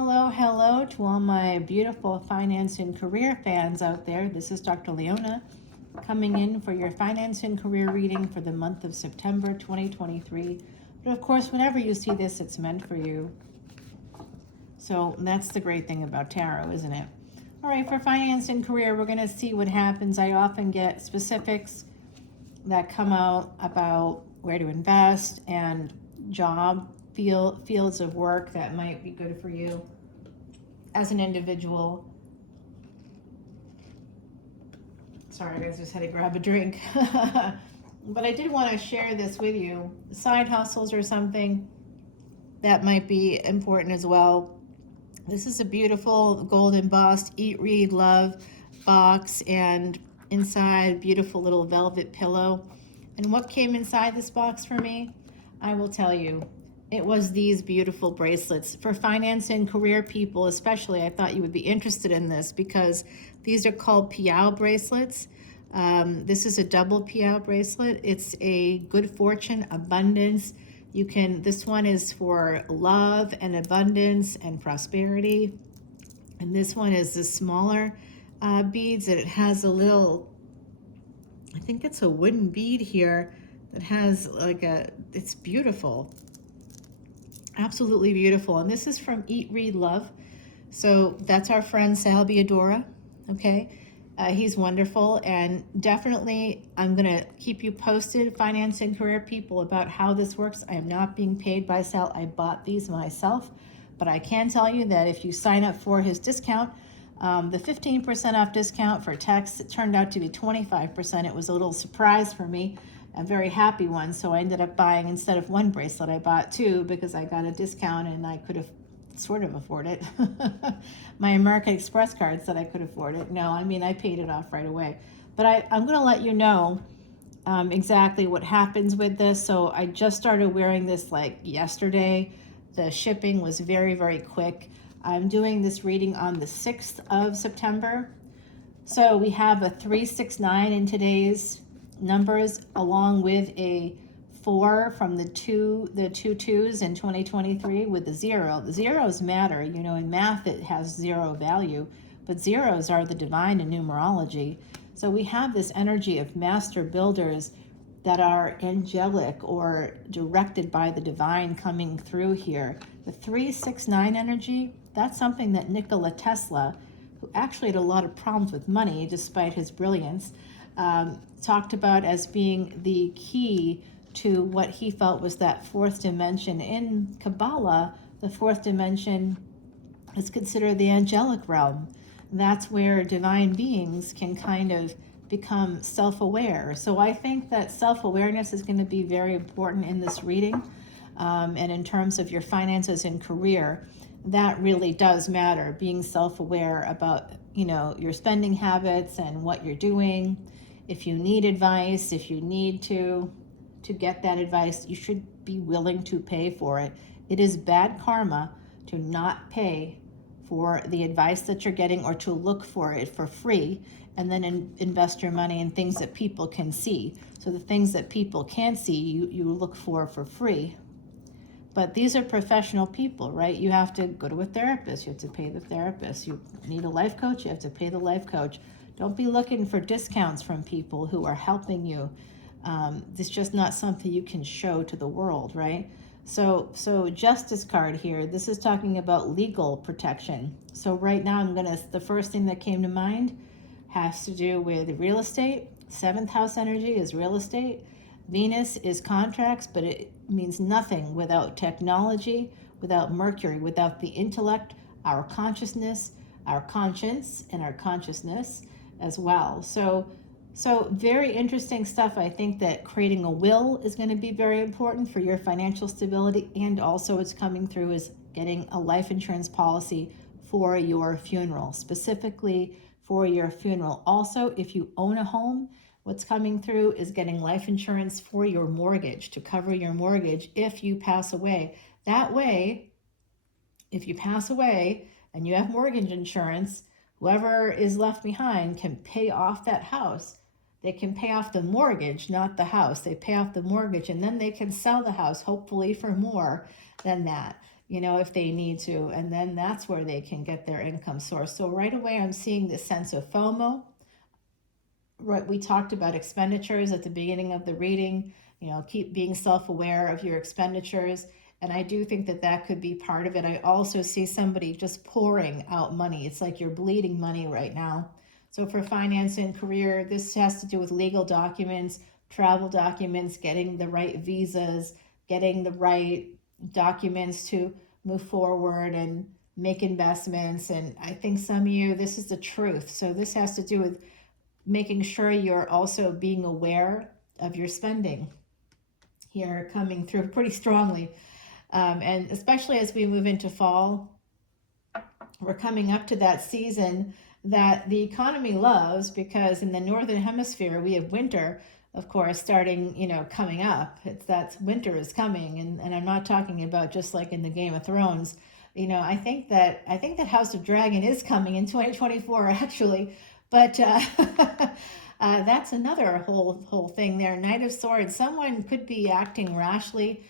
Hello, hello to all my beautiful finance and career fans out there. This is Dr. Leona coming in for your finance and career reading for the month of September 2023. But of course, whenever you see this, it's meant for you. So that's the great thing about tarot, isn't it? All right, for finance and career, we're going to see what happens. I often get specifics that come out about where to invest and fields of work that might be good for you as an individual. Sorry, guys, just had to grab a drink. But I did want to share this with you. Side hustles or something that might be important as well. This is a beautiful gold embossed Eat, Read, Love box, and inside beautiful little velvet pillow. And what came inside this box for me? I will tell you. It was these beautiful bracelets. For finance and career people especially, I thought you would be interested in this because these are called Piao bracelets. This is a double Piao bracelet. It's a good fortune, abundance. This one is for love and abundance and prosperity. And this one is the smaller beads, and it has a little, I think it's a wooden bead here that has it's beautiful. Absolutely beautiful. And this is from Eat, Read, Love. So that's our friend Salviadora, okay? He's wonderful, and definitely I'm gonna keep you posted, finance and career people, about how this works. I am not being paid by Sal. I bought these myself, but I can tell you that if you sign up for his discount, the 15% off discount for text, it turned out to be 25%. It was a little surprise for me, a very happy one. So I ended up buying, instead of one bracelet, I bought two because I got a discount and I could have sort of afford it. My American Express card said I could afford it. No, I mean, I paid it off right away. But I'm going to let you know exactly what happens with this. So I just started wearing this like yesterday. The shipping was very, very quick. I'm doing this reading on the 6th of September. So we have a 369 in today's numbers, along with a 4 from the two twos in 2023 with the 0. The zeros matter, you know, in math it has 0 value, but zeros are the divine in numerology. So we have this energy of master builders that are angelic or directed by the divine coming through here. The 369 energy, that's something that Nikola Tesla, who actually had a lot of problems with money despite his brilliance, talked about as being the key to what he felt was that fourth dimension. In Kabbalah, the fourth dimension is considered the angelic realm. That's where divine beings can kind of become self-aware. So I think that self-awareness is going to be very important in this reading. And in terms of your finances and career, that really does matter, being self-aware about, you know, your spending habits and what you're doing. If you need advice, if you need to get that advice, you should be willing to pay for it. It is bad karma to not pay for the advice that you're getting or to look for it for free and then invest your money in things that people can see. So the things that people can't see, you look for free. But these are professional people, right? You have to go to a therapist. You have to pay the therapist. You need a life coach. You have to pay the life coach. Don't be looking for discounts from people who are helping you. It's just not something you can show to the world, right? So justice card here, this is talking about legal protection. So right now the first thing that came to mind has to do with real estate. 7th house energy is real estate. Venus is contracts, but it means nothing without technology, without Mercury, without the intellect, our consciousness, our conscience, and our consciousness as well. So very interesting stuff. I think that creating a will is going to be very important for your financial stability, and also it's coming through as getting a life insurance policy for your funeral, specifically for your funeral. Also, if you own a home, what's coming through is getting life insurance for your mortgage, to cover your mortgage if you pass away. That way, if you pass away and you have mortgage insurance, whoever is left behind can pay off that house. They can pay off the mortgage, not the house. They pay off the mortgage, and then they can sell the house, hopefully for more than that. if they need to. And then that's where they can get their income source. So right away, I'm seeing this sense of FOMO. Right, we talked about expenditures at the beginning of the reading. Keep being self-aware of your expenditures. And I do think that that could be part of it. I also see somebody just pouring out money. It's like you're bleeding money right now. So for finance and career, this has to do with legal documents, travel documents, getting the right visas, getting the right documents to move forward and make investments. And I think some of you, this is the truth. So this has to do with making sure you're also being aware of your spending here, coming through pretty strongly. And especially as we move into fall, we're coming up to that season that the economy loves, because in the northern hemisphere we have winter, of course, starting coming up. It's that winter is coming, and I'm not talking about just like in the Game of Thrones. I think that House of Dragon is coming in 2024 actually, but that's another whole thing there. Knight of Swords. Someone could be acting rashly,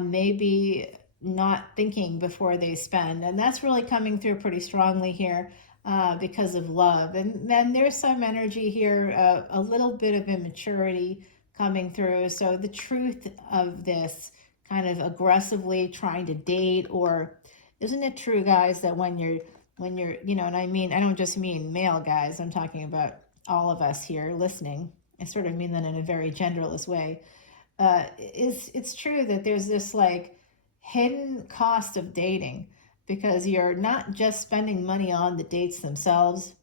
maybe not thinking before they spend, and that's really coming through pretty strongly here because of love. And then there's some energy here, a little bit of immaturity coming through. So the truth of this kind of aggressively trying to date, or isn't it true, guys, that when you're, and I don't just mean male guys, I'm talking about all of us here listening. I sort of mean that in a very genderless way. It's true that there's this like hidden cost of dating, because you're not just spending money on the dates themselves,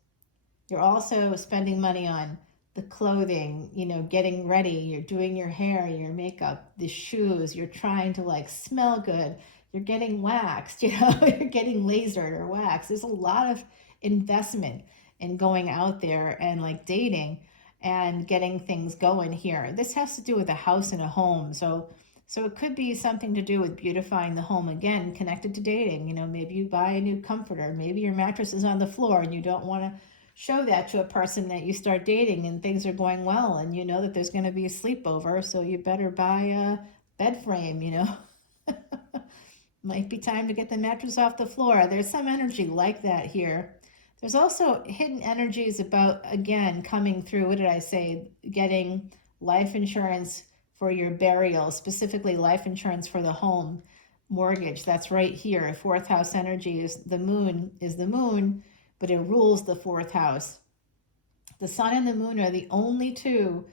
you're also spending money on the clothing, getting ready, you're doing your hair, your makeup, the shoes, you're trying to like smell good, you're getting waxed, you're getting lasered or waxed. There's a lot of investment in going out there and like dating and getting things going here. This has to do with a house and a home. So it could be something to do with beautifying the home, again, connected to dating. Maybe you buy a new comforter. Maybe your mattress is on the floor and you don't want to show that to a person that you start dating and things are going well, and you know that there's going to be a sleepover, so you better buy a bed frame, Might be time to get the mattress off the floor. There's some energy like that here. There's also hidden energies about, again, coming through, what did I say? Getting life insurance for your burial, specifically life insurance for the home mortgage. That's right here. Fourth house energy is the moon, but it rules the fourth house. The sun and the moon are the only two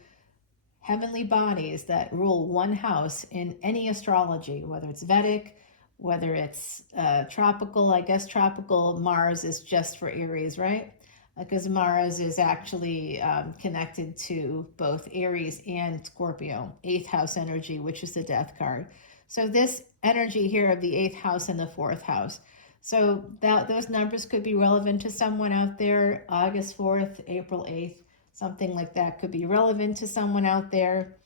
heavenly bodies that rule one house in any astrology, whether it's Vedic, whether it's tropical. I guess tropical Mars is just for Aries, right? Because Mars is actually connected to both Aries and Scorpio, 8th house energy, which is the death card. So this energy here of the 8th house and the 4th house. So those numbers could be relevant to someone out there. August 4th, April 8th, something like that could be relevant to someone out there.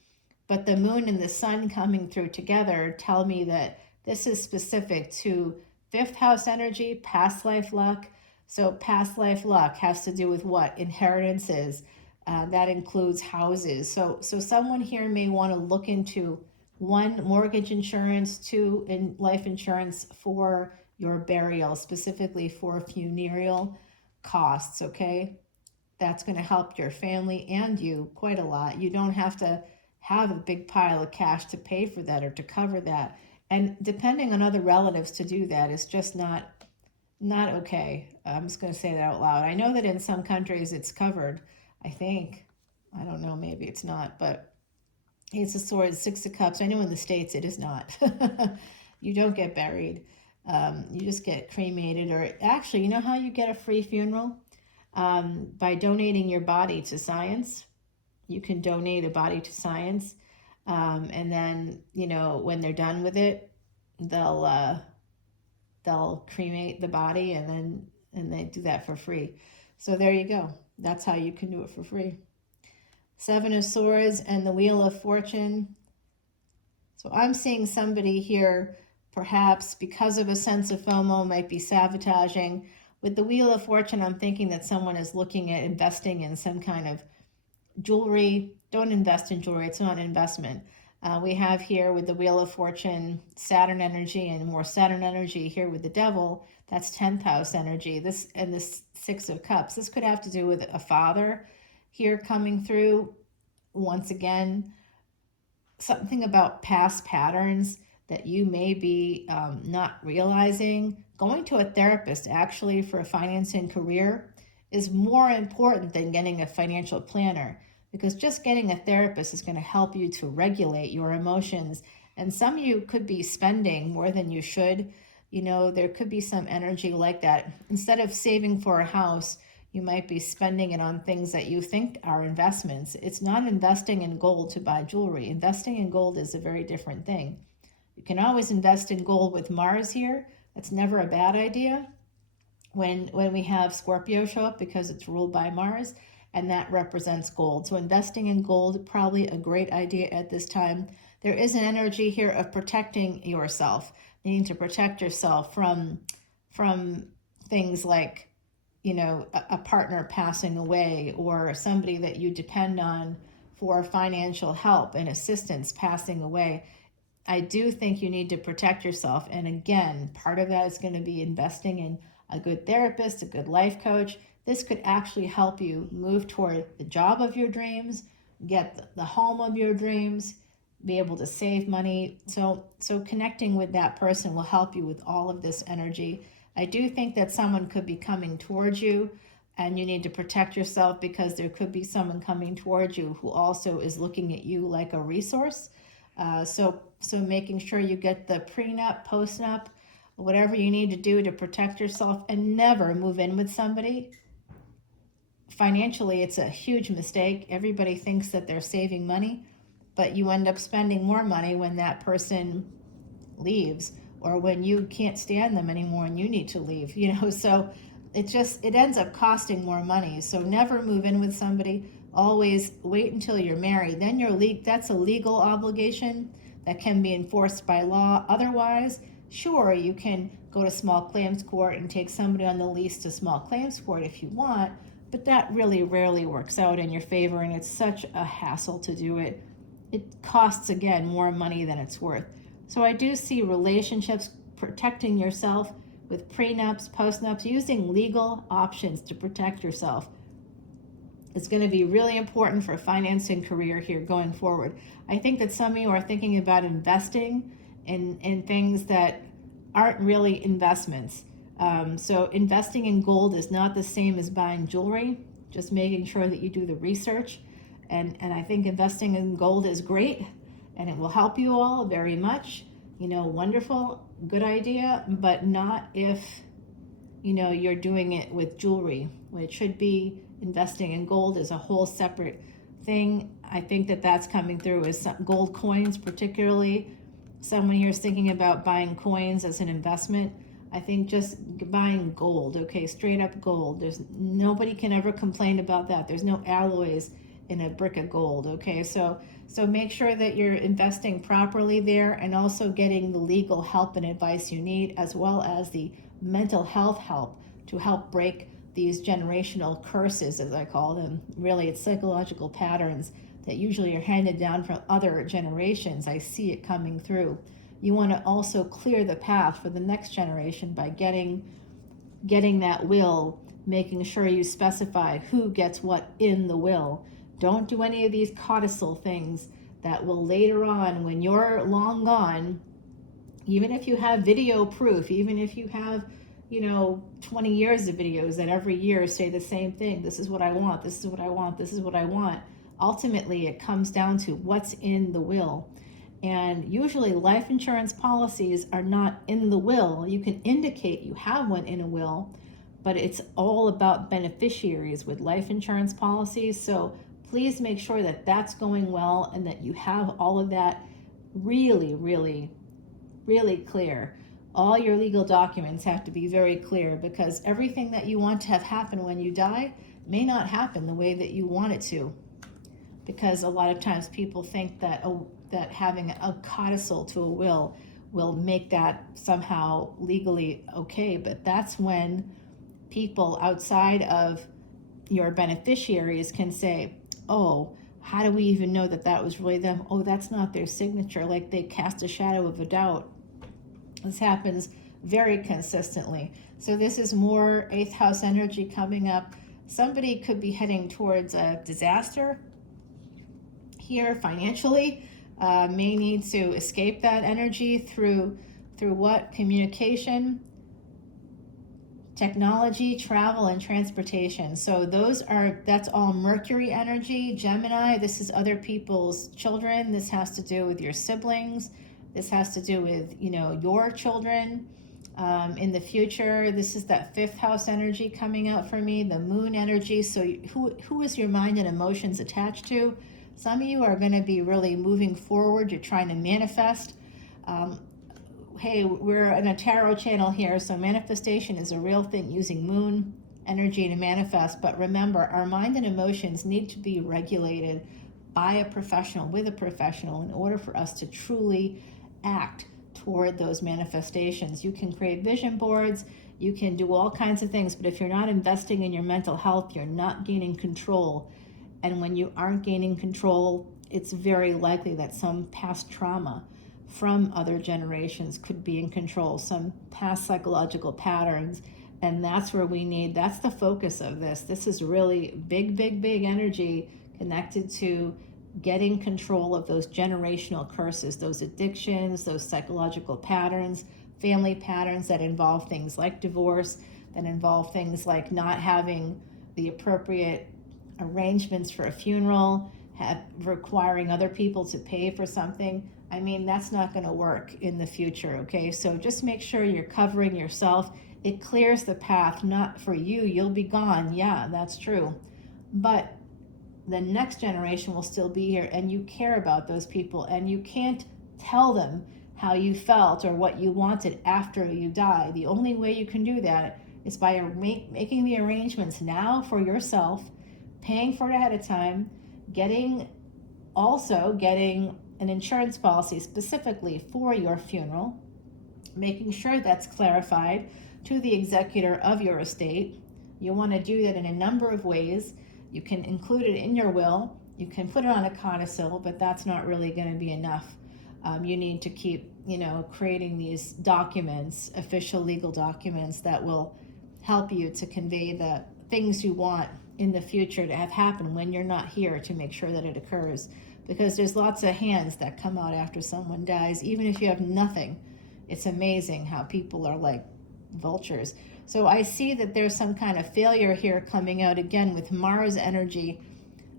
But the moon and the sun coming through together tell me that this is specific to 5th house energy, past life luck. So past life luck has to do with what? Inheritances. That includes houses. So someone here may want to look into 1, mortgage insurance, 2, life insurance for your burial, specifically for funereal costs, okay? That's going to help your family and you quite a lot. You don't have to have a big pile of cash to pay for that or to cover that. And depending on other relatives to do that is just not okay. I'm just going to say that out loud. I know that in some countries it's covered, I think. I don't know, maybe it's not, but Ace of Swords, 6 of Cups. I know in the States it is not. You don't get buried. You just get cremated, or actually, you know how you get a free funeral? By donating your body to science. You can donate a body to science. And then, when they're done with it, they'll cremate the body, and they do that for free. So there you go. That's how you can do it for free. 7 of Swords and the Wheel of Fortune. So I'm seeing somebody here, perhaps because of a sense of FOMO, might be sabotaging. With the Wheel of Fortune, I'm thinking that someone is looking at investing in some kind of jewelry. Don't invest in jewelry. It's not an investment. We have here with the Wheel of Fortune, Saturn energy, and more Saturn energy here with the Devil. That's 10th house energy. This and this Six of Cups. This could have to do with a father here coming through. Once again, something about past patterns that you may be not realizing. Going to a therapist actually for finance and career is more important than getting a financial planner, because just getting a therapist is going to help you to regulate your emotions. And some of you could be spending more than you should. You know, there could be some energy like that. Instead of saving for a house, you might be spending it on things that you think are investments. It's not investing in gold to buy jewelry. Investing in gold is a very different thing. You can always invest in gold with Mars here. That's never a bad idea when we have Scorpio show up, because it's ruled by Mars, and that represents gold. So investing in gold, probably a great idea at this time. There is an energy here of protecting yourself, needing to protect yourself from things like, you know, a partner passing away, or somebody that you depend on for financial help and assistance passing away. I do think you need to protect yourself. And again, part of that is going to be investing in a good therapist, a good life coach. This could actually help you move toward the job of your dreams, get the home of your dreams, be able to save money. So connecting with that person will help you with all of this energy. I do think that someone could be coming towards you, and you need to protect yourself, because there could be someone coming towards you who also is looking at you like a resource. So making sure you get the prenup, postnup, whatever you need to do to protect yourself, and never move in with somebody. Financially, it's a huge mistake. Everybody thinks that they're saving money, but you end up spending more money when that person leaves, or when you can't stand them anymore and you need to leave, you know. So it ends up costing more money. So never move in with somebody. Always wait until you're married. Then that's a legal obligation that can be enforced by law. Otherwise, sure, you can go to small claims court and take somebody on the lease to small claims court if you want, but that really rarely works out in your favor, and it's such a hassle to do it. It costs, again, more money than it's worth. So I do see relationships, protecting yourself with prenups, postnups, using legal options to protect yourself. It's going to be really important for finance and career here going forward. I think that some of you are thinking about investing in things that aren't really investments. So investing in gold is not the same as buying jewelry. Just making sure that you do the research. And I think investing in gold is great, and it will help you all very much. You know, wonderful, good idea, but not if, you know, you're doing it with jewelry. When it should be investing in gold is a whole separate thing. I think that that's coming through as some gold coins, particularly. Someone here is thinking about buying coins as an investment. I think just buying gold, okay, straight up gold. Nobody can ever complain about that. There's no alloys in a brick of gold, okay? So make sure that you're investing properly there, and also getting the legal help and advice you need, as well as the mental health help to help break these generational curses, as I call them. Really, it's psychological patterns that usually are handed down from other generations. I see it coming through. You want to also clear the path for the next generation by getting that will, making sure you specify who gets what in the will. Don't do any of these codicil things that will later on, when you're long gone, even if you have video proof, even if you have, 20 years of videos that every year say the same thing. This is what I want. This is what I want. This is what I want. Ultimately, it comes down to what's in the will. And usually life insurance policies are not in the will. You can indicate you have one in a will, but it's all about beneficiaries with life insurance policies. So please make sure that that's going well, and that you have all of that really, really, really clear. All your legal documents have to be very clear, because everything that you want to have happen when you die may not happen the way that you want it to. Because a lot of times people think that that having a codicil to a will make that somehow legally okay, but that's when people outside of your beneficiaries can say, oh, how do we even know that that was really them? Oh, that's not their signature. Like they cast a shadow of a doubt. This happens very consistently. So this is more 8th house energy coming up. Somebody could be heading towards a disaster here financially, may need to escape that energy through what? Communication, technology, travel, and transportation. So that's all Mercury energy. Gemini, this is other people's children. This has to do with your siblings. This has to do with, your children in the future. This is that 5th house energy coming out for me, the moon energy. So who is your mind and emotions attached to? Some of you are going to be really moving forward. You're trying to manifest. Hey, we're in a tarot channel here, so manifestation is a real thing, using moon energy to manifest. But remember, our mind and emotions need to be regulated by a professional, with a professional, in order for us to truly act toward those manifestations. You can create vision boards, you can do all kinds of things, but if you're not investing in your mental health, you're not gaining control. And when you aren't gaining control, it's very likely that some past trauma from other generations could be in control, some past psychological patterns. And that's where that's the focus of this. This is really big, big, big energy connected to getting control of those generational curses, those addictions, those psychological patterns, family patterns that involve things like divorce, that involve things like not having the appropriate arrangements for a funeral, requiring other people to pay for something. I mean, that's not going to work in the future, okay? So just make sure you're covering yourself. It clears the path, not for you. You'll be gone. Yeah, that's true. But the next generation will still be here, and you care about those people, and you can't tell them how you felt or what you wanted after you die. The only way you can do that is by making the arrangements now for yourself, paying for it ahead of time, getting an insurance policy specifically for your funeral, making sure that's clarified to the executor of your estate. You want to do that in a number of ways. You can include it in your will. You can put it on a codicil, but that's not really going to be enough. You need to keep, creating these documents, official legal documents that will help you to convey the things you want in the future to have happen when you're not here, to make sure that it occurs. Because there's lots of hands that come out after someone dies, even if you have nothing. It's amazing how people are like vultures. So I see that there's some kind of failure here coming out again with Mars energy.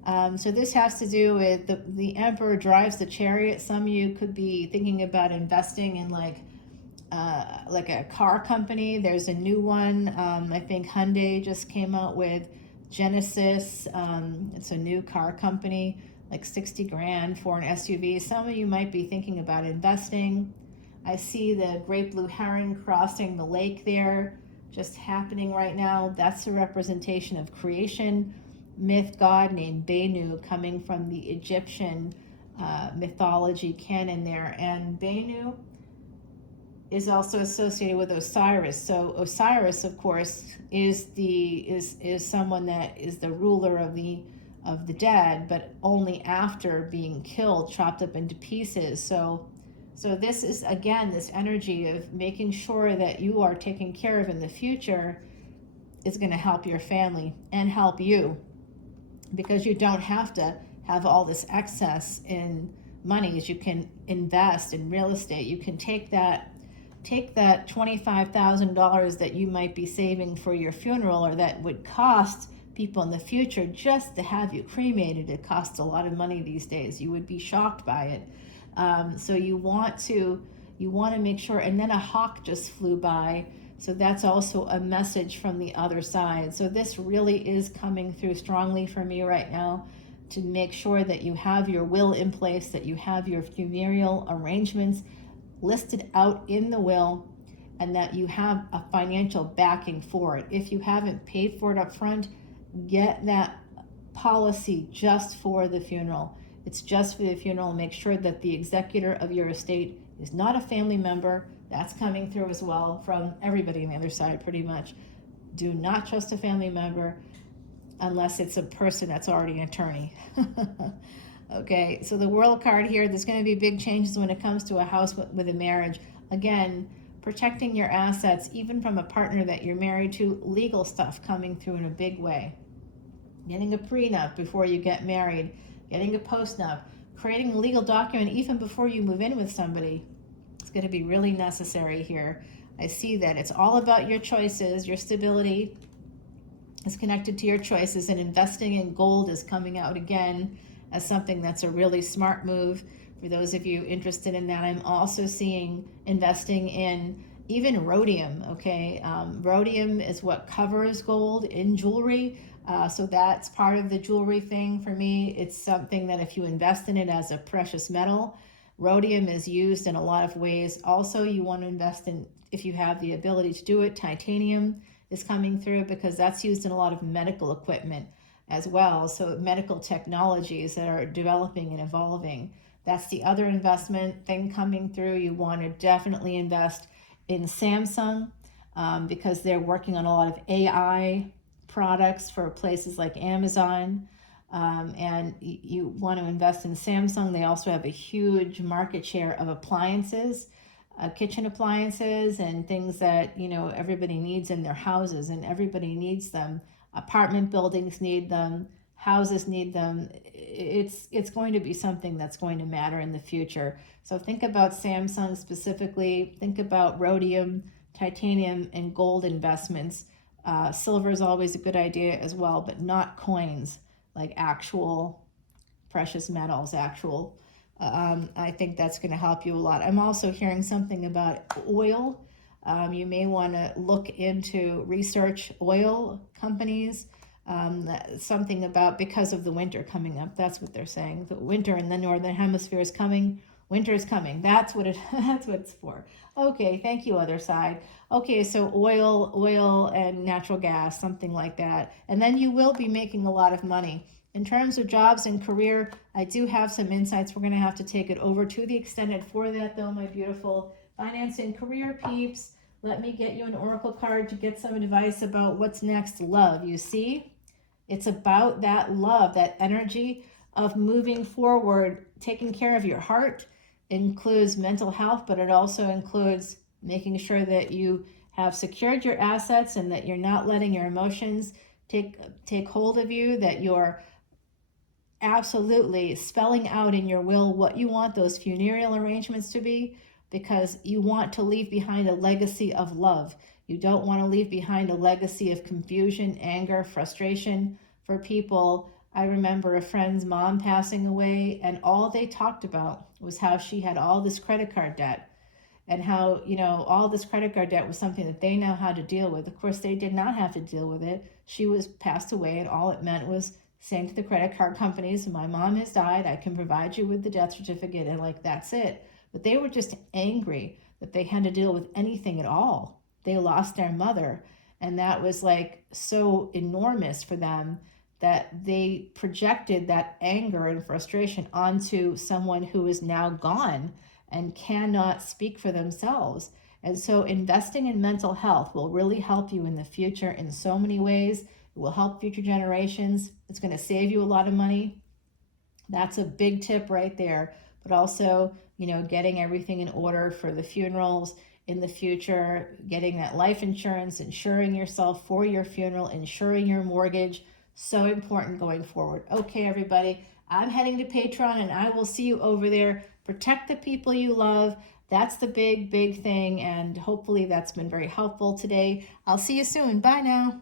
So this has to do with the Emperor drives the chariot. Some of you could be thinking about investing in like a car company. There's a new one. I think Hyundai just came out with Genesis. It's a new car company, like 60 grand for an SUV. Some of you might be thinking about investing. I see the great blue heron crossing the lake there, just happening right now. That's a representation of creation myth god named Benu, coming from the Egyptian mythology canon there. And Benu is also associated with Osiris. So Osiris, of course, is someone that is the ruler of the dead, but only after being killed, chopped up into pieces. So this is, again, this energy of making sure that you are taken care of in the future is going to help your family and help you, because you don't have to have all this excess in monies. You can invest in real estate. You can take that $25,000 that you might be saving for your funeral, or that would cost people in the future just to have you cremated. It costs a lot of money these days. You would be shocked by it. So you want to make sure. And then a hawk just flew by, so that's also a message from the other side. So this really is coming through strongly for me right now, to make sure that you have your will in place, that you have your funereal arrangements listed out in the will, and that you have a financial backing for it. If you haven't paid for it up front, get that policy just for the funeral. It's just for the funeral. Make sure that the executor of your estate is not a family member. That's coming through as well from everybody on the other side, pretty much. Do not trust a family member. unless it's a person that's already an attorney. Okay, so the World card here, there's going to be big changes when it comes to a house with a marriage. Again, protecting your assets, even from a partner that you're married to, legal stuff coming through in a big way. Getting a prenup before you get married, getting a postnup, creating a legal document even before you move in with somebody. It's going to be really necessary here. I see that it's all about your choices. Your stability is connected to your choices, and investing in gold is coming out again as something that's a really smart move for those of you interested in that. I'm also seeing investing in even rhodium, okay? Rhodium is what covers gold in jewelry, so that's part of the jewelry thing for me. It's something that if you invest in it as a precious metal, rhodium is used in a lot of ways. Also, you want to invest in, if you have the ability to do it, titanium is coming through because that's used in a lot of medical equipment as well. So medical technologies that are developing and evolving. That's the other investment thing coming through. You want to definitely invest in Samsung because they're working on a lot of AI products for places like Amazon. And you want to invest in Samsung. They also have a huge market share of appliances, kitchen appliances, and things that, you know, everybody needs in their houses, and everybody needs them. Apartment buildings need them, houses need them. It's going to be something that's going to matter in the future. So think about Samsung specifically, think about rhodium, titanium, and gold investments. Silver is always a good idea as well, but not coins, like actual precious metals, actual. I think that's going to help you a lot. I'm also hearing something about oil. You may want to look into research oil companies. Something about because of the winter coming up. That's what they're saying. The winter in the northern hemisphere is coming. Winter is coming. That's what that's what it's for. Okay, thank you, other side. Okay, so oil and natural gas, something like that. And then you will be making a lot of money. In terms of jobs and career, I do have some insights. We're going to have to take it over to the extended for that, though, my beautiful finance and career peeps. Let me get you an oracle card to get some advice about what's next. Love, you see? It's about that love, that energy of moving forward, taking care of your heart. It includes mental health, but it also includes making sure that you have secured your assets and that you're not letting your emotions take hold of you, that you're absolutely spelling out in your will what you want those funereal arrangements to be, because you want to leave behind a legacy of love. You don't want to leave behind a legacy of confusion, anger, frustration for people. I remember a friend's mom passing away, and all they talked about was how she had all this credit card debt, and how, you know, all this credit card debt was something that they know how to deal with. Of course, they did not have to deal with it. She was passed away, and all it meant was saying to the credit card companies, my mom has died, I can provide you with the death certificate, and like, that's it. But they were just angry that they had to deal with anything at all. They lost their mother, and that was like so enormous for them that they projected that anger and frustration onto someone who is now gone and cannot speak for themselves. And so investing in mental health will really help you in the future in so many ways. It will help future generations. It's going to save you a lot of money. That's a big tip right there. But also, you know, getting everything in order for the funerals in the future, getting that life insurance, insuring yourself for your funeral, insuring your mortgage. So important going forward. Okay, everybody, I'm heading to Patreon, and I will see you over there. Protect the people you love. That's the big thing, and hopefully that's been very helpful today. I'll see you soon. Bye now.